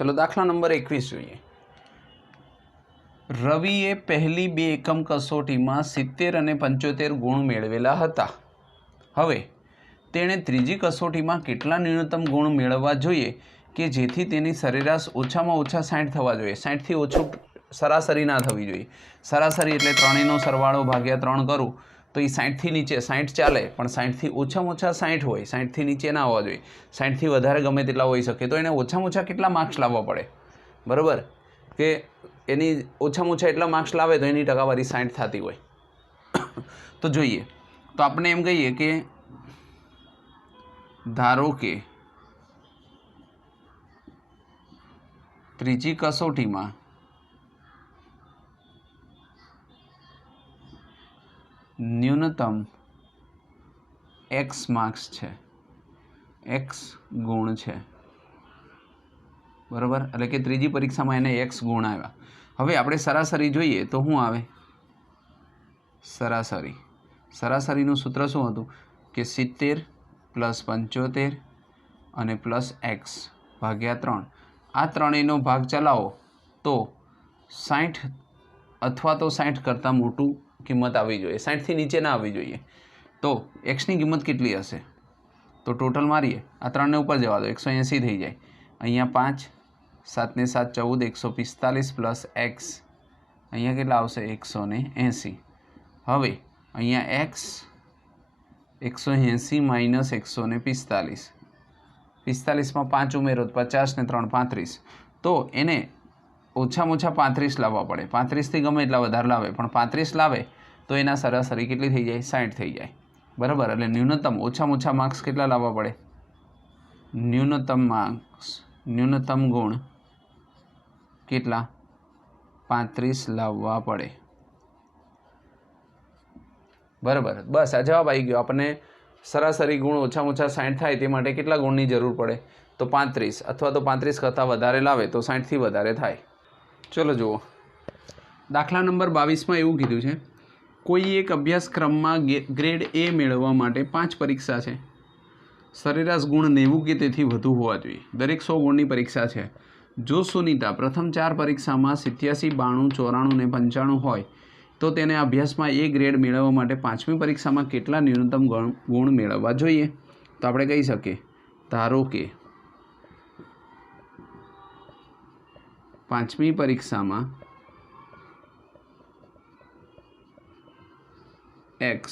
चलो दाखला नंबर 21 જોઈએ। રવિએ પહેલી બે એકમ કસોટીમાં 70 અને 75 ગુણ મેળવેલા હતા। હવે તેણે ત્રીજી કસોટીમાં કેટલા ન્યૂનતમ ગુણ મેળવવા જોઈએ કે જેથી તેની સરેરાશ ઓછામાં ઓછા 60 થવા જોઈએ। 60થી ઓછું સરાસરી ના થવી જોઈએ। સરાસરી એટલે ત્રણેયનો સરવાળો ભાગ્યા 3 કરું તો એ 60થી નીચે 60 ચાલે, પણ 60થી ઓછામાં ઓછા 60 હોય, 60થી નીચે ના હોવા જોઈએ। 60થી વધારે ગમે તેટલા હોઈ શકે, તો એને ઓછામાં ઓછા કેટલા માર્ક્સ લાવવા પડે, બરાબર? કે એની ઓછામાં ઓછા એટલા માર્ક્સ લાવે તો એની ટકાવારી 60 થતી હોય। તો જોઈએ, તો આપણે એમ કહીએ કે ધારો કે ત્રીજી કસોટીમાં ન્યૂનતમ x માર્ક્સ છે, x ગુણ છે, બરાબર? એટલે કે ત્રીજી પરીક્ષામાં એને x ગુણ આવ્યા। હવે આપણે સરાસરી જોઈએ તો શું આવે? સરાસરી, સરાસરીનું સૂત્ર શું હતું કે 70 + 75 અને +x ભાગ્યા 3। આ ત્રણેયનો ભાગ ચલાવો તો 60 અથવા તો 60 કરતાં મોટું કિંમત આવવી જોઈએ, 60થી નીચે ના આવવી જોઈએ। તો એક્સની કિંમત કેટલી હશે? તો ટોટલ મારીએ, આ ત્રણને ઉપર જવા દો, 180 થઈ જાય। અહીંયા 5, 7 ને 7 14, 145 + x, અહીંયા કેટલા આવશે? 180। હવે અહીંયા x 180 - 145, 45માં 5 ઉમેરો તો 50 ને 3 35, તો એને ઓછામાં ઓછા 35 લાવવા પડે। 35થી ગમે એટલા વધારે લાવે, પણ 35 લાવે તો એના સરાસરી કેટલી થઈ જાય? 60 થઈ જાય, બરાબર? એટલે ન્યૂનતમ ઓછામાં ઓછા માર્ક્સ કેટલા લાવવા પડે? ન્યૂનતમ માર્ક્સ, ન્યૂનતમ ગુણ કેટલા? 35 લાવવા પડે, બરાબર? બસ આ જવાબ આવી ગયો। આપણને સરાસરી ગુણ ઓછામાં ઓછા 60 થાય તે માટે કેટલા ગુણની જરૂર પડે? તો 35, અથવા તો 35 કરતાં વધારે લાવે તો 60થી વધારે થાય। ચલો જુઓ, દાખલા નંબર 22માં એવું કીધું છે, કોઈ એક અભ્યાસક્રમમાં ગ્રેડ A મેળવવા માટે 5 પરીક્ષા છે। સરેરાશ ગુણ 90 કે તેથી વધુ હોવા જોઈએ। દરેક 100 ગુણની પરીક્ષા છે। જો સુનીતા પ્રથમ 4 પરીક્ષામાં 87, 92, 94 ને 95 હોય તો તેને અભ્યાસમાં A ગ્રેડ મેળવવા માટે 5મી પરીક્ષામાં કેટલા ન્યૂનતમ ગુણ મેળવવા જોઈએ? તો આપણે કહી શકીએ, ધારો કે 5મી પરીક્ષામાં x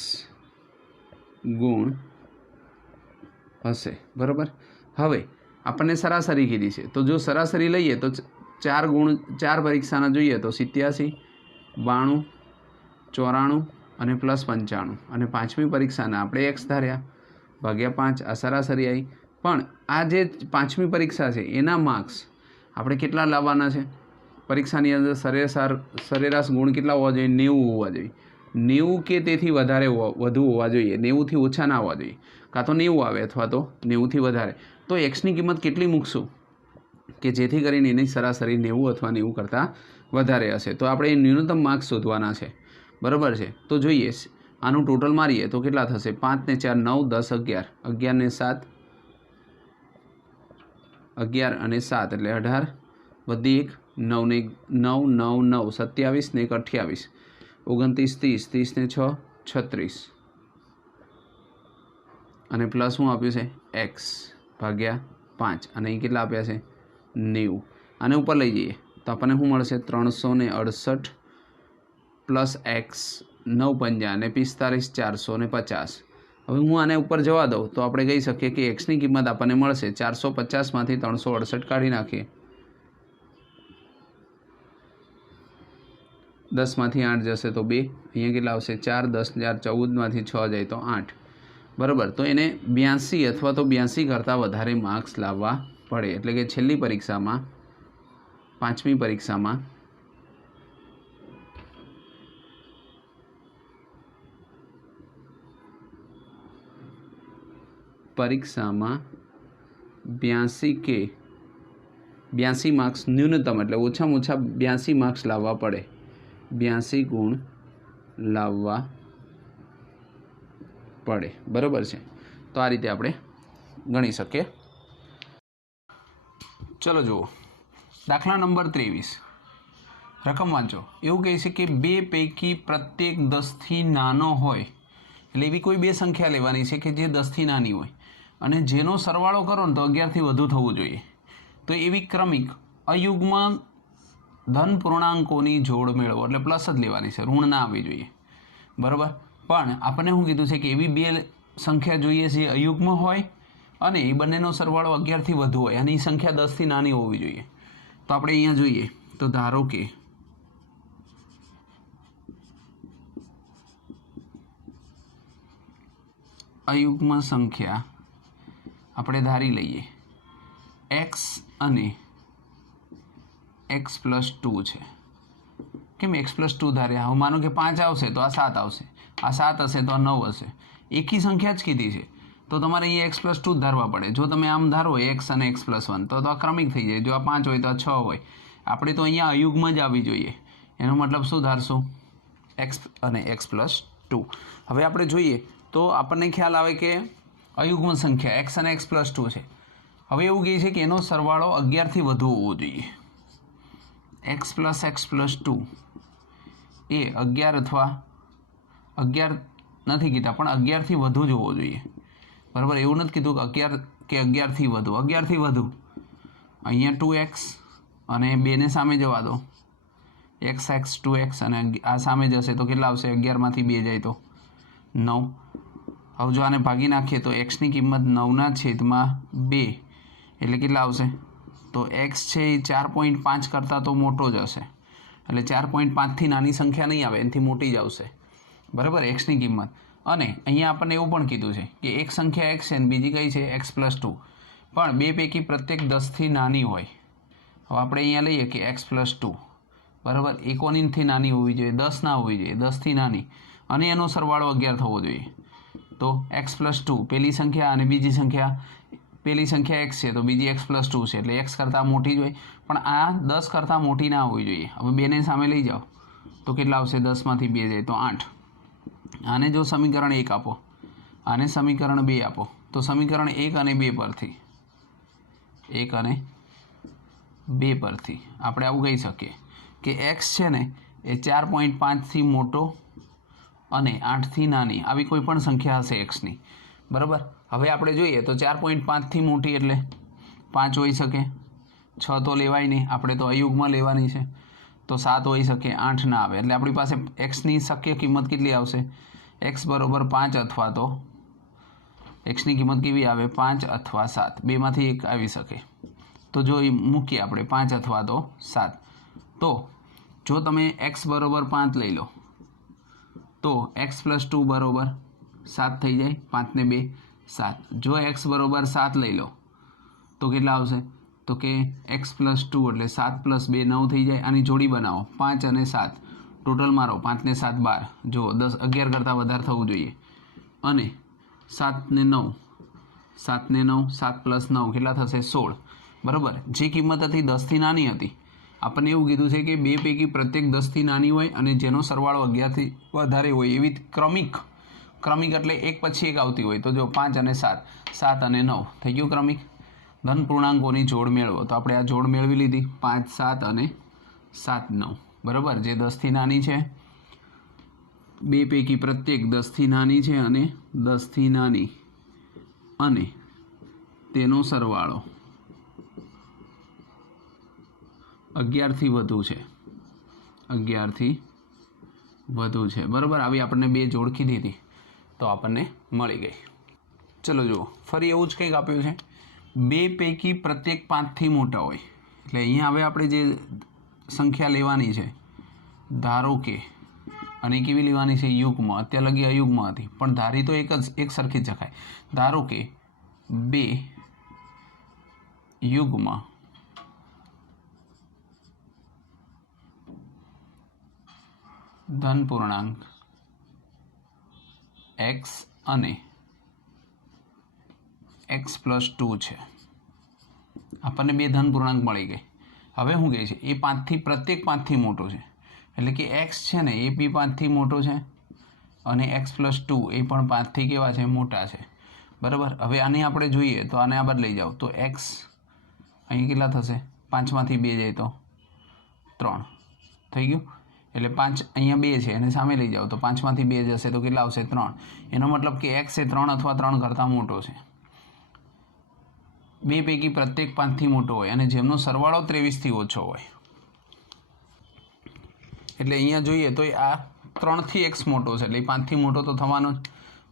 ગુણ હશે, બરાબર? હવે આપણને સરાસરી કીધી છે, તો જો સરાસરી લઈએ તો 4 ગુણ 4 પરીક્ષાના જોઈએ તો 87, 92, 94 અને +95, અને 5મી પરીક્ષાના આપણે x ધાર્યા ભાગ્યા 5, આ સરાસરી આવી। પણ આ જે 5મી પરીક્ષા છે એના માર્ક્સ આપણે કેટલા લાવવાના છે? પરીક્ષાની અંદર સરેરાશ ગુણ કેટલા હોવા જોઈએ? 90 હોવા જોઈએ। 90 કે તેથી વધારે વધુ હોવા જોઈએ, 90થી ઓછા ના હોવા જોઈએ। કાં તો 90 આવે અથવા તો 90થી વધારે। તો એક્સની કિંમત કેટલી મૂકશું કે જેથી કરીને એની સરાસરી 90 અથવા 90 કરતાં વધારે હશે? તો આપણે એ ન્યૂનતમ માર્ક્સ શોધવાના છે, બરાબર છે? તો જોઈએ, આનું ટોટલ મારીએ તો કેટલા થશે? 5 ને 4 9, 10 11, 11 ને 7 11 અને 7 એટલે 18, વધી 1 9 ને 9 9 9 27 ને 1 28, 29 30 30 ને 6 36, અને પ્લસ શું આપ્યું છે? x ભાગ્યા 5, અને અહીં કેટલા આપ્યા છે? 90। આને ઉપર લઈ જઈએ તો આપણને શું મળશે? 368 + x 9 5 અને 45 450। હવે હું આને ઉપર જવા દઉં તો આપણે કહી શકીએ કે એક્સની કિંમત આપણને મળશે 450માંથી 368 કાઢી નાખીએ, 10માંથી 8 જશે તો 2, અહીંયા કેટલા આવશે? 4 10 4 14માંથી 6 જાય તો 8, બરાબર? તો એને 82 અથવા તો 82 કરતાં વધારે માર્ક્સ લાવવા પડે। એટલે કે છેલ્લી પરીક્ષામાં, 5મી પરીક્ષામાં પરીક્ષામાં 82 કે 82 માર્ક્સ ન્યૂનતમ, એટલે ઓછામાં ઓછા 82 માર્ક્સ લાવવા પડે, 82 ગુણ લાવવા પડે, બરાબર છે? તો આ રીતે આપણે ગણી શકીએ। ચલો જુઓ, દાખલા નંબર 23 રકમ વાંચો. એવું કહે છે કે બે પૈકી પ્રત્યેક 10થી નાનો હોય, એટલે એવી કોઈ બે સંખ્યા લેવાની છે કે જે 10થી નાની હોય અને જેનો સરવાળો કરો ને તો 11થી વધુ થવું જોઈએ. તો એવી ક્રમિક અયુગ્મ ધન પૂર્ણાંકોની જોડ મેળવો, એટલે પ્લસ જ લેવાની છે, ઋણ ના આવવી જોઈએ. બરાબર. પણ આપણને શું કીધું છે કે એવી બે સંખ્યા જોઈએ છે જે અયુગ્મ હોય અને એ બંનેનો સરવાળો 11થી વધુ હોય અને એ સંખ્યા 10થી નાની હોવી જોઈએ. તો આપણે અહીંયા જોઈએ તો ધારો કે અયુગ્મ સંખ્યા આપણે ધારી લઈએ x અને x+2 છે. કેમ x+2 ધાર્યા? હવે માનો કે 5 આવશે તો આ 7 આવશે, આ 7 હશે તો આ 9 હશે. એકી સંખ્યા જ કીધી છે તો તમારે અહીંયા x+2 જ ધારવા પડે. જો તમે આમ ધારો x અને x+1 તો આ ક્રમિક થઈ જાય. જો આ 5 હોય તો આ 6 હોય. આપણે તો અહીંયા અયુગ્મ જ આવી જોઈએ. એનો મતલબ શું ધારશું? x અને x+2. હવે આપણે જોઈએ તો આપણને ખ્યાલ આવે કે અયુગ્મ સંખ્યા x અને x+2 છે. હવે એવું કહે છે કે એનો સરવાળો 11થી વધુ હોવો જોઈએ. x + x+2 એ 11 અથવા 11 નથી કીધા પણ 11થી વધુ જ હોવો જોઈએ. બરાબર. એવું નથી કીધું કે 11થી વધુ. 11થી વધુ અહીંયા 2x અને 2ને સામે જવા દો, x 2x અને આ સામે જશે તો કેટલા આવશે? 11માંથી 2 જાય તો 9. હવે જો આને ભાગી નાખીએ તો xની કિંમત 9/2 એટલે કેટલા આવશે? તો x છે એ 4.5 કરતાં તો મોટો જ હશે, એટલે 4.5થી નાની સંખ્યા નહીં આવે, એનાથી મોટી જ આવશે. બરાબર. એક્સની કિંમત. અને અહીંયા આપણને એવું પણ કીધું છે કે એક સંખ્યા x છે અને બીજી કઈ છે? x+2. પણ બે પૈકી પ્રત્યેક 10થી નાની હોય. હવે આપણે અહીંયા લઈએ કે x+2 બરાબર એ કોનીથી નાની હોવી જોઈએ? 10 ના હોવી જોઈએ, 10થી નાની, અને એનો સરવાળો 11 થવો જોઈએ. તો x+2 પહેલી સંખ્યા અને બીજી સંખ્યા, પહેલી સંખ્યા x છે તો બીજી x+2 છે એટલે x કરતાં મોટી જ હોય, પણ આ 10 કરતાં મોટી ના હોવી જોઈએ. હવે 2ને સામે લઈ જાઓ તો કેટલા આવશે? 10માંથી 2 જાય તો 8. આને જો સમીકરણ 1 આપો, આને સમીકરણ 2 આપો, તો સમીકરણ 1 અને 2 પરથી આપણે આવું કહી શકીએ કે x છે ને એ 4.5થી મોટો અને 8થી નાની, આવી કોઈ પણ સંખ્યા હશે xની. બરાબર. હવે આપણે જોઈએ તો 4.5થી મોટી એટલે 5 હોઈ શકે, 6 તો લેવાય નહીં, આપણે તો અયુગ્મ લેવાની છે, તો 7 હોઈ શકે, 8 ના આવે. એટલે આપણી પાસે xની શક્ય કિંમત કેટલી આવશે? x બરાબર 5 અથવા તો xની કિંમત કેવી આવે? 5 અથવા 7, બેમાંથી એક આવી શકે. તો જો એ મૂકીએ આપણે 5 અથવા તો 7. તો જો તમે x બરાબર 5 લઈ લો તો x+2 બરાબર 7 થઈ જાય, 5 ને 2 7. જો x બરાબર 7 લઈ લો તો કેટલા આવશે? તો કે x+2 એટલે 7 + 2 9 થઈ જાય. આની જોડી બનાવો, 5 અને 7 ટોટલ મારો, 5 ને 7 12. જો 10 11 કરતાં વધારે થવું જોઈએ. અને 7 ને 9 7 + 9 કેટલા થશે? 16. બરાબર. જે કિંમત હતી 10થી નાની હતી, આપણને એવું કીધું છે કે બે પૈકી પ્રત્યેક 10થી નાની હોય અને જેનો સરવાળો 11થી વધારે હોય એવી ક્રમિક એટલે એક પછી એક આવતી હોય. તો જો 5 અને 7, 7 અને 9 થઈ ગયું ક્રમિક. ધન પૂર્ણાંકોની જોડ મેળવો, તો આપણે આ જોડ મેળવી લીધી, 5 7 અને 7 9. બરાબર. જે 10થી નાની છે, બે પૈકી પ્રત્યેક 10થી નાની છે અને 10થી નાની અને તેનો સરવાળો 11થી વધુ છે, 11થી વધુ છે. બરાબર. આવી આપણને બે જોડ કીધી હતી તો આપણને મળી ગઈ. ચલો જુઓ, ફરી એવું જ કંઈક આપ્યું છે. બે પૈકી પ્રત્યેક 5થી મોટા હોય, એટલે અહીંયા હવે આપણે જે સંખ્યા લેવાની છે, ધારો કે, અને કેવી લેવાની છે? યુગ્મ. અત્યાર લગી અયુગ્મ હતી પણ ધારી તો એક સરખી જ શકાય. ધારો કે બે યુગ્મ ધન પૂર્ણાંક x અને x+2 છે. આપણને બે ધન પૂર્ણાંક મળી ગઈ. હવે શું કહે છે? એ પ્રત્યેક 5થી મોટો છે, એટલે કે x છે ને એ બી 5થી મોટો છે અને x+2 એ પણ 5થી કેવા છે? મોટા છે. બરાબર. હવે આને આપણે જોઈએ તો આને આ બાદ લઈ જાઓ તો x અહીં કેટલા થશે? 5માંથી 2 જાય તો 3 થઈ ગયું. એટલે 5 અહીંયા 2 છે એને સામે લઈ જાઓ તો 5માંથી 2 જશે તો કેટલા આવશે 3. એનો મતલબ કે x એ 3 અથવા 3 કરતાં મોટો છે. બે પૈકી પ્રત્યેક 5થી મોટો હોય અને જેમનો સરવાળો 23થી ઓછો હોય. એટલે અહીંયા જોઈએ તો આ 3થી x મોટો છે એટલે 5થી મોટો તો થવાનો જ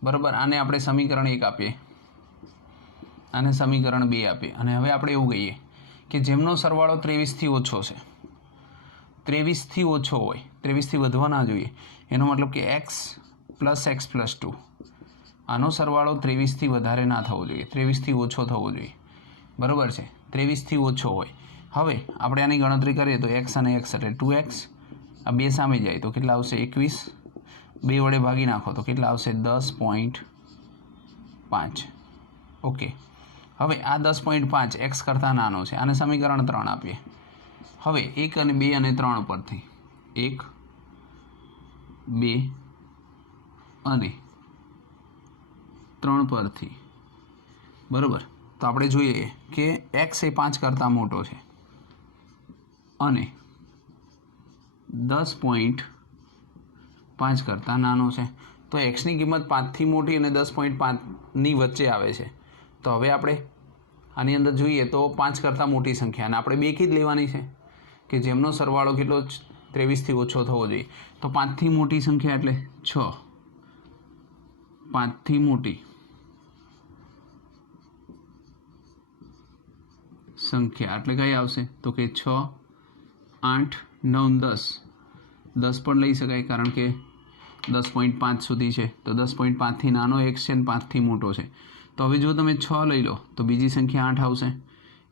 બરાબર. આને આપણે સમીકરણ 1 આપીએ, આને સમીકરણ 2 આપીએ અને હવે આપણે એવું કહીએ કે જેમનો સરવાળો 23થી ઓછો છે, 23થી ઓછો હોય, 23થી વધવા ના જોઈએ, એનો મતલબ કે x + x + 2 આનો સરવાળો 23થી વધારે ના થવો જોઈએ, 23થી ઓછો થવો જોઈએ બરાબર છે. 23થી ઓછો હોય. હવે આપણે આની ગણતરી કરીએ તો x અને x એટલે 2x, આ 2 સામે જાય તો કેટલા આવશે 21, 2 વડે ભાગી નાખો તો કેટલા આવશે 10.5. ઓકે. હવે આ 10.5 x કરતાં નાનો છે, આને સમીકરણ 3 આપીએ. હવે 1 અને 2 અને 3 પરથી 1, 2 અને 3 પરથી બરાબર. તો આપણે જોઈએ કે x એ 5 કરતાં મોટો છે અને 10.5 કરતાં નાનો છે. તો xની કિંમત 5થી મોટી અને 10.5ની વચ્ચે આવે છે. તો હવે આપણે આની અંદર જોઈએ તો 5 કરતાં મોટી સંખ્યા અને આપણે બેકી જ લેવાની છે કે જેમનો સરવાળો કેટલો 23થી ઓછો થવો જોઈએ. તો 5થી મોટી સંખ્યા એટલે 6. 5થી મોટી સંખ્યા એટલે કઈ આવશે તો કે 6, 8, 9, 10. 10 પણ લઈ શકાય કારણ કે 10.5 સુધી છે તો 10.5થી નાનો x છે અને 5થી મોટો છે. તો હવે જો તમે 6 લઈ લો તો બીજી સંખ્યા 8 આવશે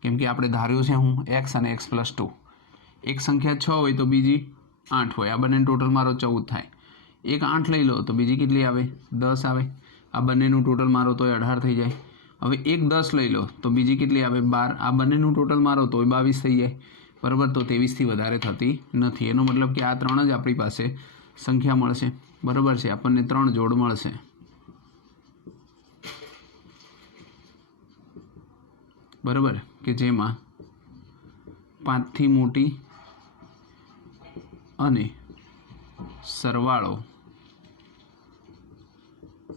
કેમ કે આપણે ધાર્યું છે હું x અને x + 2. એક સંખ્યા 6 હોય તો બીજી 8 હોય, આ બંનેનું ટોટલ મારો 14 થાય. એક 8 લઈ લો તો બીજી કેટલી આવે 10 આવે, આ બંનેનું ટોટલ મારો તો 18 થઈ જાય. હવે એક 10 લઈ લો તો બીજી કેટલી આવે 12, આ બંનેનું ટોટલ મારો તો 22 થઈ જાય બરાબર. તો 23થી વધારે થતી નથી. એનો મતલબ કે આ 3 જ આપણી પાસે સંખ્યા મળશે બરાબર છે. આપણને 3 જોડ મળશે બરાબર કે જેમાં 5થી મોટી અને સરવાળો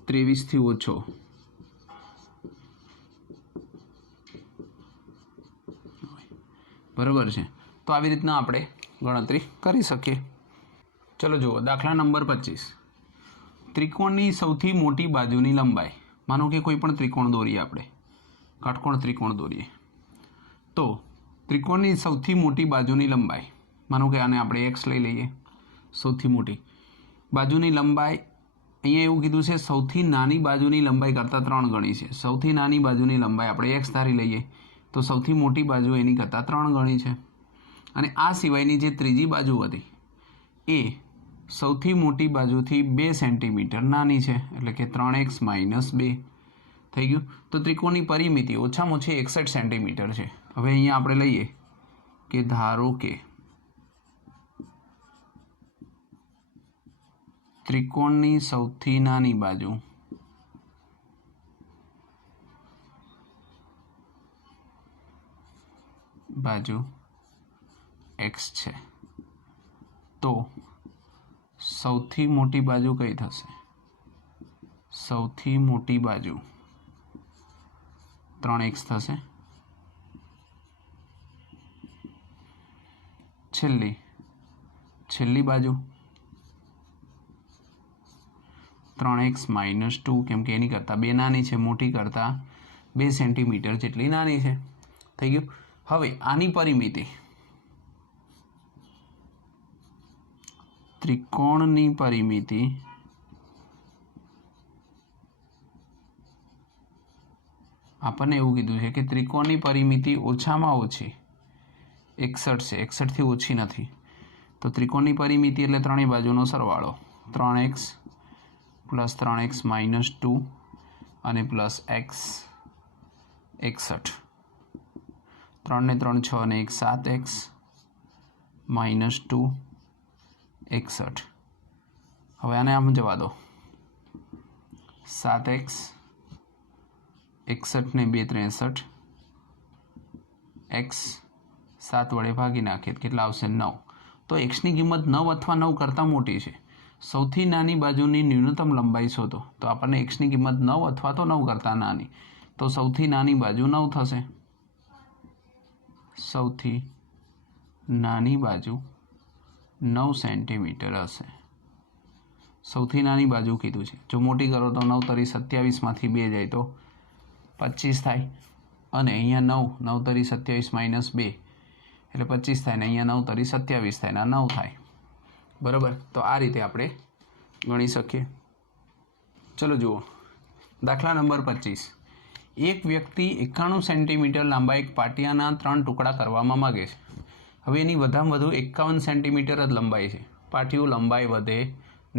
23થી ઓછો બરાબર છે. તો આવી રીતના આપણે ગણતરી કરી શકીએ. ચલો જુઓ દાખલા નંબર 25. ત્રિકોણની સૌથી મોટી બાજુની લંબાઈ. માનો કે કોઈ પણ ત્રિકોણ દોરીએ, આપણે કાટકોણ ત્રિકોણ દોરીએ તો ત્રિકોણની સૌથી મોટી બાજુની લંબાઈ, માનો કે આને આપણે x લઈ લઈએ, સૌથી મોટી બાજુની લંબાઈ અહીંયા એવું કીધું છે સૌથી નાની બાજુની લંબાઈ કરતાં 3 ગણી છે. સૌથી નાની બાજુની લંબાઈ આપણે x ધારી લઈએ તો સૌથી મોટી બાજુ એની કરતાં 3 ગણી છે. અને આ સિવાયની જે ત્રીજી બાજુ હતી એ સૌથી મોટી બાજુથી 2 સેન્ટીમીટર નાની છે એટલે કે 3x - 2 થઈ ગયું. તો ત્રિકોણની પરિમિતિ ઓછામાં ઓછી 61 સેન્ટીમીટર છે. હવે અહીંયા આપણે લઈએ કે ધારો કે ત્રિકોણની સૌથી નાની બાજુ x છે તો સૌથી મોટી બાજુ કઈ થશે? સૌથી મોટી બાજુ 3x થશે. છેલ્લી બાજુ 3x - 2 કેમ કે એની કરતાં 2 નાની છે, મોટી કરતાં 2 સેન્ટીમીટર જેટલી નાની છે. થઈ ગયું. હવે આની પરિમિતિ, ત્રિકોણની પરિમિતિ આપણને એવું કીધું છે કે ત્રિકોણની પરિમિતિ ઓછામાં ઓછી 61 છે, 61થી ઓછી નથી. તો ત્રિકોણની પરિમિતિ એટલે ત્રણેય બાજુનો સરવાળો 3x + 3x - 2 અને +x 61. 3 ને 3 6 અને 1 7x - 2 61. હવે આને આમ જવા દો 7x 61 ને 2 63 x 7 વડે ભાગી નાખીએ કેટલા આવશે 9। તો એક્સની કિંમત 9 અથવા 9 કરતાં મોટી છે। સૌથી નાની બાજુની ન્યૂનતમ લંબાઈ શોધો। તો આપણને એક્સની કિંમત 9 અથવા તો 9 કરતાં નાની, તો સૌથી નાની બાજુ 9 થશે। સૌથી નાની બાજુ 9 સેન્ટીમીટર હશે। સૌથી નાની બાજુ કીધું છે, જો મોટી કરો તો 9 તરી 27માંથી 2 જાય તો 25 થાય, અને અહીંયા 9 તરી 27 - 2 એટલે 25 થાય, ને અહીંયા 9 તરી 27 થાય, ને 9 થાય, બરાબર। તો આ રીતે આપણે ગણી શકીએ। ચલો જુઓ દાખલા નંબર 25। એક વ્યક્તિ 91 સેન્ટીમીટર લાંબા એક પાટિયાના 3 ટુકડા કરવામાં માગે છે। હવે એની વધારેમાં વધુ 51 સેન્ટીમીટર જ લંબાઈ છે, પાટિયું લંબાઈ વધે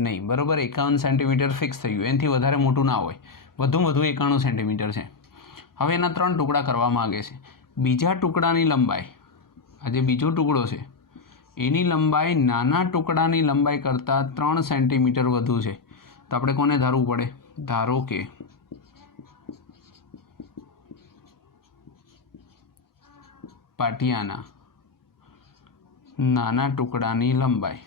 નહીં, બરાબર। 51 સેન્ટીમીટર ફિક્સ થઈ ગયું, એનાથી વધારે મોટું ના હોય, વધુમાં વધુ 91 સેન્ટીમીટર છે। હવે એના 3 ટુકડા કરવા માગે છે। બીજા ટુકડાની લંબાઈ, આ જે બીજો ટુકડો છે એની લંબાઈ નાના ટુકડાની લંબાઈ કરતાં 3 સેન્ટીમીટર વધુ છે। તો આપણે કોને ધારવું પડે? ધારો કે પાટિયાના નાના ટુકડાની લંબાઈ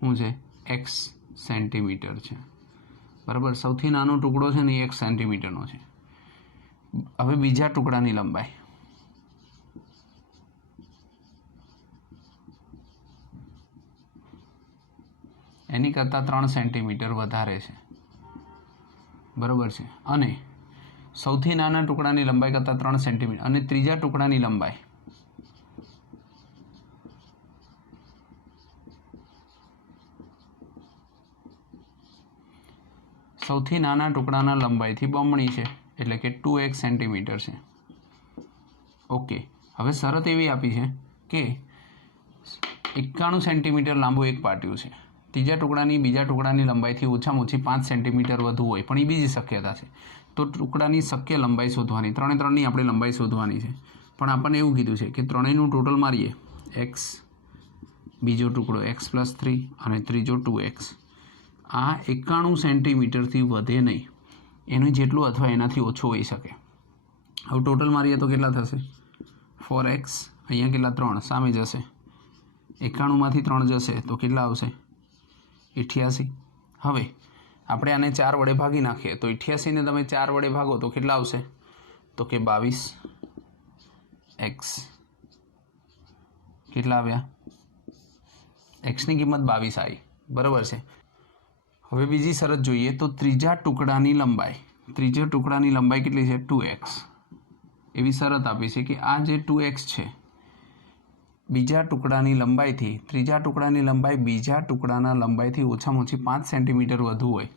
શું છે? x સેન્ટીમીટર છે, બરાબર। સૌથી નાનો ટુકડો છે ને એ 1 સેન્ટીમીટરનો છે। હવે બીજા ટુકડાની લંબાઈ, એની કરતાં 3 સેન્ટીમીટર વધારે છે, બરાબર છે। અને સૌથી નાના ટુકડાની લંબાઈ કરતાં 3 સેન્ટીમીટર, અને ત્રીજા ટુકડાની લંબાઈ સૌથી નાના ટુકડાના લંબાઈથી બમણી છે, એટલે કે 2x સેન્ટીમીટર છે। ઓકે, હવે શરત એવી આપી છે કે 91 સેન્ટીમીટર લાંબુ એક પાટિયું છે, ત્રીજા ટુકડાની બીજા ટુકડાની લંબાઈથી ઓછામાં ઓછી 5 સેન્ટીમીટર વધુ હોય, પણ એ બીજી શક્યતા છે। તો ટુકડાની શક્ય લંબાઈ શોધવાની, 3ની આપણે લંબાઈ શોધવાની છે, પણ આપણને એવું કીધું છે કે ત્રણેયનું ટોટલ મારીએ, x, બીજો ટુકડો x+3 અને ત્રીજો 2x, આ 91 સેન્ટીમીટરથી વધે નહીં, એનું જેટલું અથવા એનાથી ઓછું હોઈ શકે। હવે ટોટલ મારીએ તો કેટલા થશે? 4x, અહીંયા કેટલા? 3 સામે જશે, 91માંથી 3 જશે તો કેટલા આવશે? 88। હવે આપણે આને 4 વડે ભાગી નાખીએ તો 88ને તમે 4 વડે ભાગો તો કેટલા આવશે? તો કે 22x કેટલા આવ્યા? એક્સની કિંમત 22 આવી, બરાબર છે। હવે બીજી શરત જોઈએ તો ત્રીજા ટુકડાની લંબાઈ, ત્રીજા ટુકડાની લંબાઈ કેટલી છે? 2x। એવી શરત આપી છે કે આ જે 2x છે બીજા ટુકડાની લંબાઈથી, ત્રીજા ટુકડાની લંબાઈ બીજા ટુકડાના લંબાઈથી ઓછામાં ઓછી 5 સેન્ટીમીટર વધુ હોય।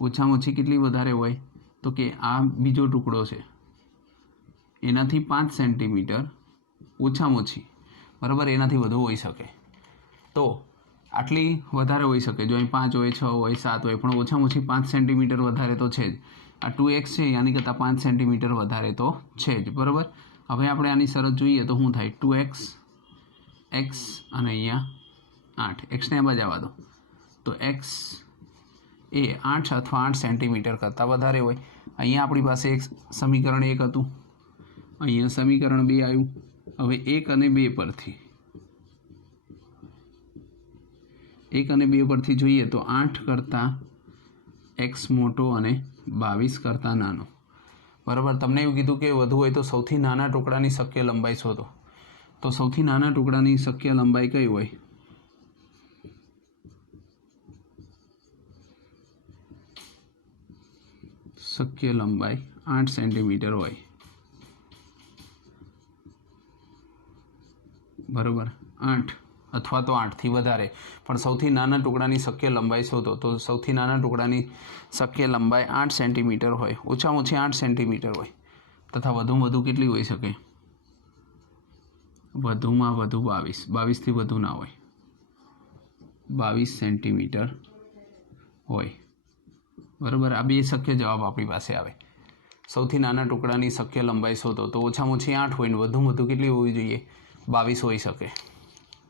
ઓછામાં ઓછી કેટલી વધારે હોય? તો કે આ બીજો ટુકડો છે એનાથી 5 સેન્ટીમીટર ઓછામાં ઓછી, બરાબર, એનાથી વધુ હોઈ શકે। તો આટલી વધારે હોઈ શકે, જો અહીં 5 હોય, 6 હોય, 7 હોય, પણ ઓછામાં ઓછી 5 સેન્ટીમીટર વધારે તો છે જ। આ 2x છે આની કરતાં 5 સેન્ટીમીટર વધારે તો છે જ, બરાબર। હવે આપણે આની શરત જોઈએ તો શું થાય? 2x, x અને અહીંયા 8, એક્સને એમાં જ આવવા દો, તો x એ 8 અથવા 8 સેન્ટીમીટર કરતાં વધારે હોય। અહીંયા આપણી પાસે એક સમીકરણ 1 હતું, અહીંયા સમીકરણ 2 આવ્યું। હવે 1 અને 2 પરથી, 1 અને 2 પરથી જોઈએ તો 8 કરતાં x મોટો અને 22 કરતાં નાનો, બરાબર। તમને એવું કીધું કે વધુ હોય તો સૌથી નાના ટુકડાની શક્ય લંબાઈ શોધો। તો સૌથી નાના ટુકડાની શક્ય લંબાઈ કઈ હોય? શક્ય લંબાઈ 8 સેન્ટીમીટર હોય, બરાબર। 8 અથવા તો 8થી વધારે, પણ સૌથી નાના ટુકડાની શક્ય લંબાઈ શોધો। તો સૌથી નાના ટુકડાની શક્ય લંબાઈ 8 સેન્ટીમીટર હોય, ઓછામાં ઓછી 8 સેન્ટીમીટર હોય, તથા વધુમાં વધુ કેટલી હોઈ શકે? વધુમાં વધુ 22, 22થી વધુ ના હોય, 22 સેન્ટીમીટર હોય, બરાબર। આ બે શક્ય જવાબ આપણી પાસે આવે। સૌથી નાના ટુકડાની શક્ય લંબાઈ શોધો, તો ઓછામાં ઓછી 8 હોય ને વધુમાં વધુ કેટલી હોવી જોઈએ? 22 હોઈ શકે।